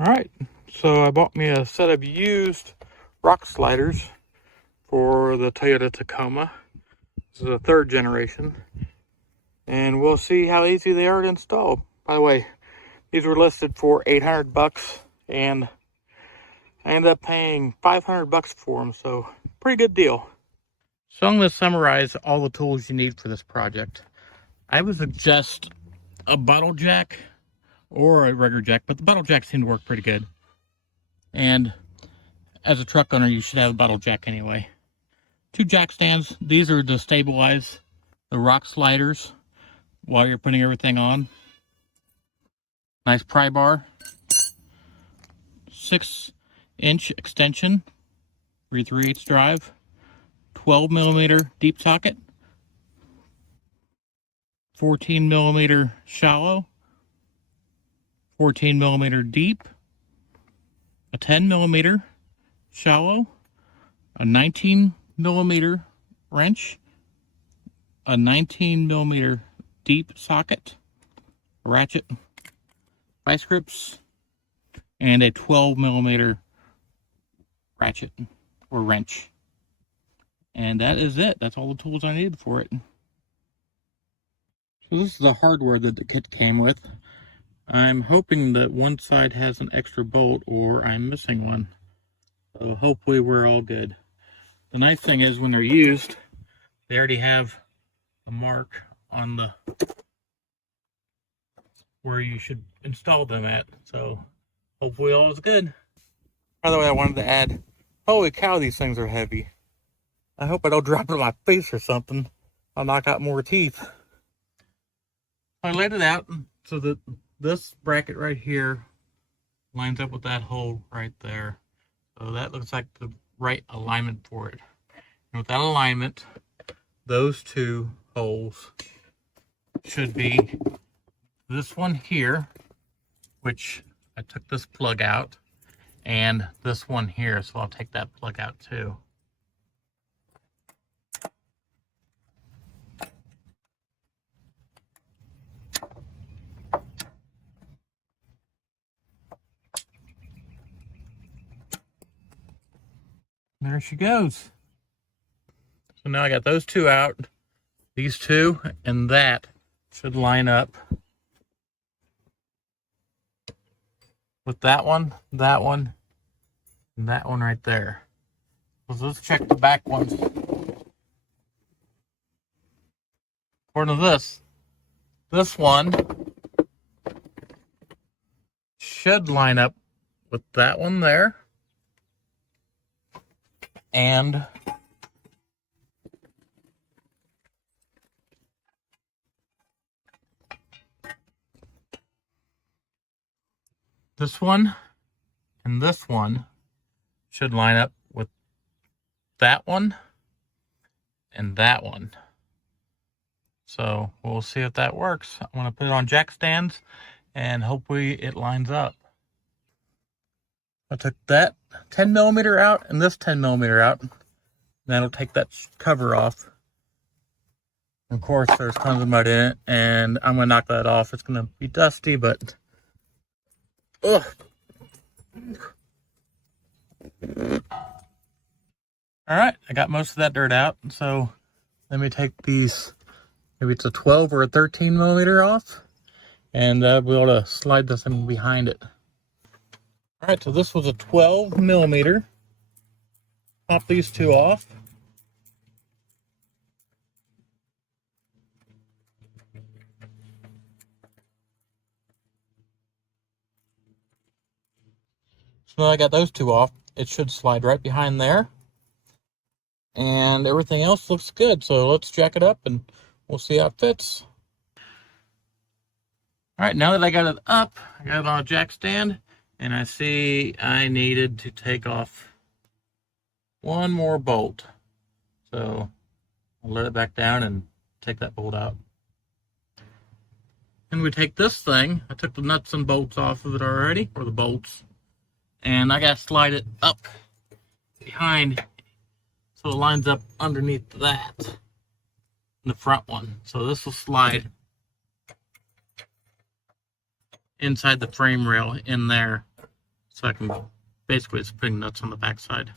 Alright, so I bought me a set of used rock sliders for the Toyota Tacoma. This is a third generation. And we'll see how easy they are to install. By the way, these were listed for $800 and I ended up paying $500 for them, so pretty good deal. So I'm going to summarize all the tools you need for this project. I would suggest a bottle jack or a rigger jack, but the bottle jack seemed to work pretty good. And as a truck owner, you should have a bottle jack anyway. 2 jack stands. These are to stabilize the rock sliders while you're putting everything on. Nice pry bar. 6-inch extension, 3/3/8 drive. 12mm deep socket. 14mm shallow. 14mm deep. A 10mm shallow. A 19mm wrench. A 19mm deep socket. A ratchet. Vice grips. And a 12mm ratchet or wrench. And that is it. That's all the tools I needed for it. So this is the hardware that the kit came with. I'm hoping that one side has an extra bolt or I'm missing one. So hopefully we're all good. The nice thing is when they're used, they already have a mark on the where you should install them at. So hopefully all is good. By the way, I wanted to add, holy cow, these things are heavy. I hope I don't drop it on my face or something. I'll knock out more teeth. I laid it out so that this bracket right here lines up with that hole right there. So that looks like the right alignment for it. And with that alignment, those 2 holes should be this one here, which I took this plug out, and this one here, so I'll take that plug out too. There she goes. So now I got those 2 out. These 2 and that should line up with that one, and that one right there. So let's check the back ones. According to this one should line up with that one there. And this one and this one should line up with that one and that one. So we'll see if that works. I'm going to put it on jack stands and hopefully it lines up. I took that 10mm out and this 10mm out. That'll take that cover off. Of course, there's tons of mud in it, and I'm gonna knock that off. It's gonna be dusty, but ugh. All right, I got most of that dirt out. So let me take these. Maybe it's a 12 or a 13mm off, and I'll be able to slide this in behind it. All right, so this was a 12mm. Pop these 2 off. So now I got those 2 off. It should slide right behind there. And everything else looks good. So let's jack it up and we'll see how it fits. All right, now that I got it up, I got it on a jack stand, and I see I needed to take off one more bolt. So I'll let it back down and take that bolt out. And we take this thing, I took the nuts and bolts off of it already, or the bolts, and I gotta slide it up behind so it lines up underneath that, the front one. So this will slide inside the frame rail in there. So I can basically it's putting nuts on the backside.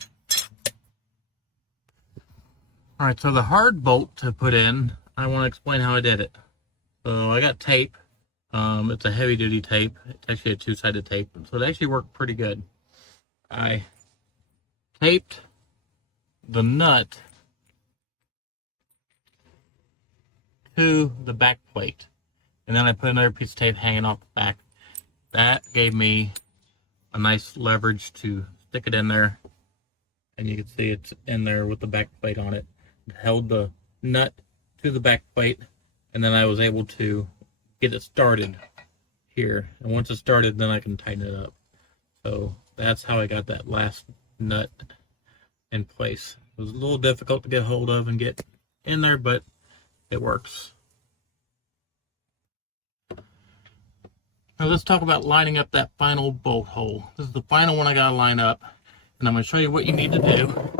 All right, so the hard bolt to put in, I want to explain how I did it. So I got tape. It's a heavy duty tape. It's actually a two-sided tape, so it actually worked pretty good. I taped the nut to the back plate, and then I put another piece of tape hanging off the back. That gave me a nice leverage to stick it in there, and you can see it's in there with the back plate on it. It held the nut to the back plate, and then I was able to get it started here, and once it's started, then I can tighten it up. So that's how I got that last nut in place. It was a little difficult to get hold of and get in there, but it works. Now let's talk about lining up that final bolt hole. This is the final one I gotta line up, and I'm gonna show you what you need to do.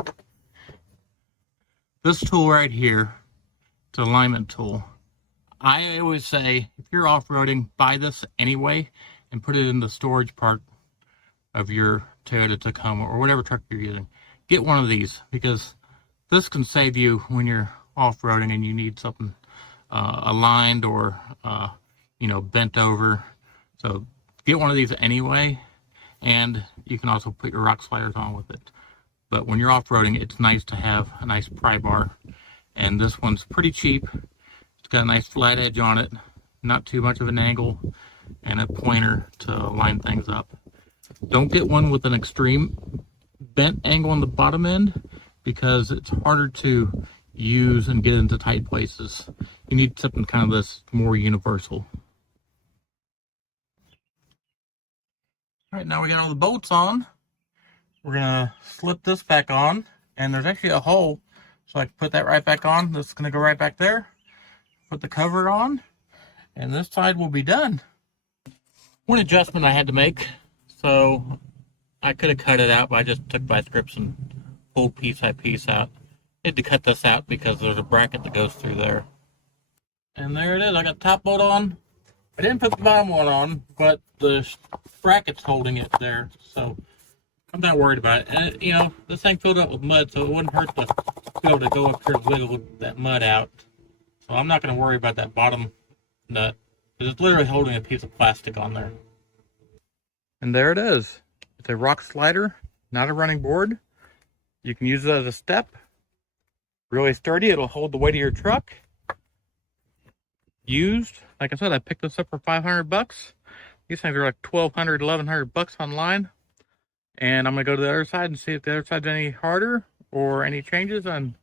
This tool right here, it's an alignment tool. I always say, if you're off-roading, buy this anyway and put it in the storage part of your Toyota Tacoma or whatever truck you're using. Get one of these, because this can save you when you're off-roading and you need something aligned or bent over. So get one of these anyway, and you can also put your rock sliders on with it. But when you're off-roading, it's nice to have a nice pry bar, and this one's pretty cheap. It's got a nice flat edge on it, not too much of an angle, and a pointer to line things up. Don't get one with an extreme bent angle on the bottom end, because it's harder to use and get into tight places. You need something kind of this more universal. All right, now we got all the bolts on. We're gonna slip this back on, and there's actually a hole, so I can put that right back on. This is gonna go right back there. Put the cover on, and this side will be done. One adjustment I had to make, so I could have cut it out, but I just took my strips and pulled piece by piece out. I had to cut this out because there's a bracket that goes through there. And there it is. I got the top bolt on. I didn't put the bottom one on, but the bracket's holding it there, so I'm not worried about it. And this thing filled up with mud, so it wouldn't hurt to be able to go up here and wiggle that mud out. So I'm not going to worry about that bottom nut, because it's literally holding a piece of plastic on there. And there it is. It's a rock slider, not a running board. You can use it as a step. Really sturdy. It'll hold the weight of your truck. Used. Like I said, I picked this up for 500 bucks. These things are like 1,200, 1,100 bucks online. And I'm going to go to the other side and see if the other side's any harder or any changes. And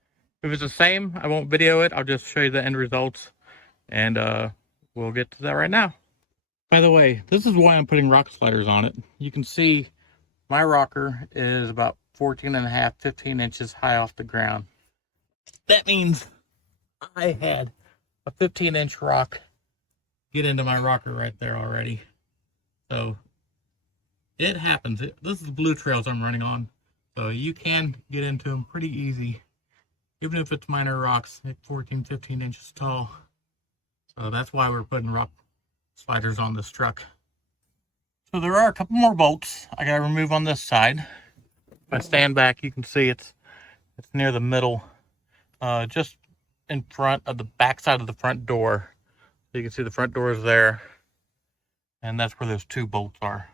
if it's the same, I won't video it. I'll just show you the end results. And we'll get to that right now. By the way, this is why I'm putting rock sliders on it. You can see my rocker is about 14.5, 15 inches high off the ground. That means I had a 15-inch rock get into my rocker right there already. So it happens. This is blue trails I'm running on, so you can get into them pretty easy, even if it's minor rocks at 14, 15 inches tall. So that's why we're putting rock sliders on this truck. So there are a couple more bolts I gotta remove on this side. If I stand back, you can see it's near the middle, just in front of the back side of the front door. So you can see the front door is there, and that's where those two bolts are.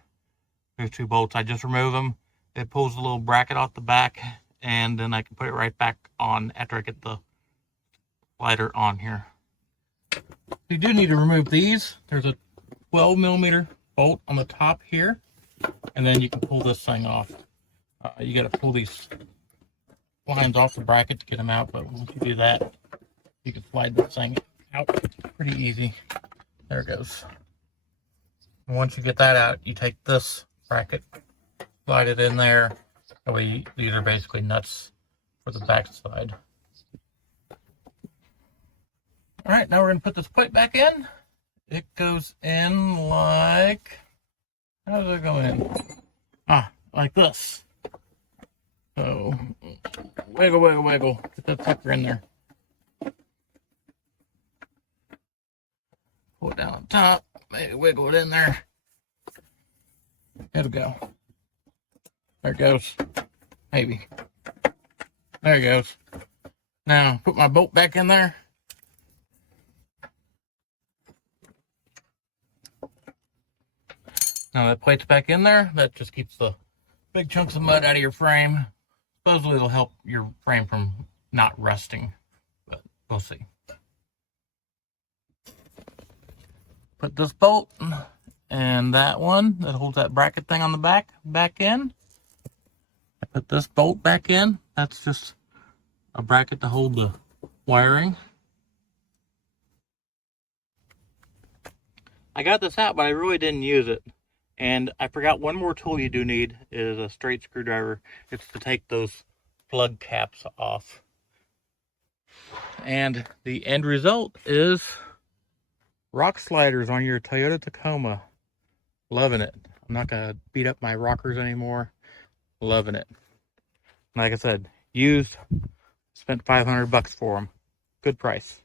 Those two bolts, I just remove them. It pulls the little bracket off the back, and then I can put it right back on after I get the slider on here. You do need to remove these. There's a 12mm bolt on the top here, and then you can pull this thing off. You got to pull these lines off the bracket to get them out, but once you do that, you can slide this thing out pretty easy. There it goes. And once you get that out, you take this bracket, slide it in there. That way, these are basically nuts for the back side. All right, now we're going to put this plate back in. It goes in like, how does it go in? Like this. So, wiggle, wiggle, wiggle. Get that sucker in there. Pull it down on top. Maybe wiggle it in there. There we go. There it goes. Maybe. There it goes. Now, put my bolt back in there. Now that plate's back in there. That just keeps the big chunks of mud out of your frame. Supposedly it'll help your frame from not rusting, but we'll see. Put this bolt and that one that holds that bracket thing on the back in. I put this bolt back in. That's just a bracket to hold the wiring. I got this out, but I really didn't use it. And I forgot one more tool you do need is a straight screwdriver. It's to take those plug caps off. And the end result is rock sliders on your Toyota Tacoma. Loving it. I'm not gonna beat up my rockers anymore. Loving it. Like I said, used, spent $500 for them. Good price.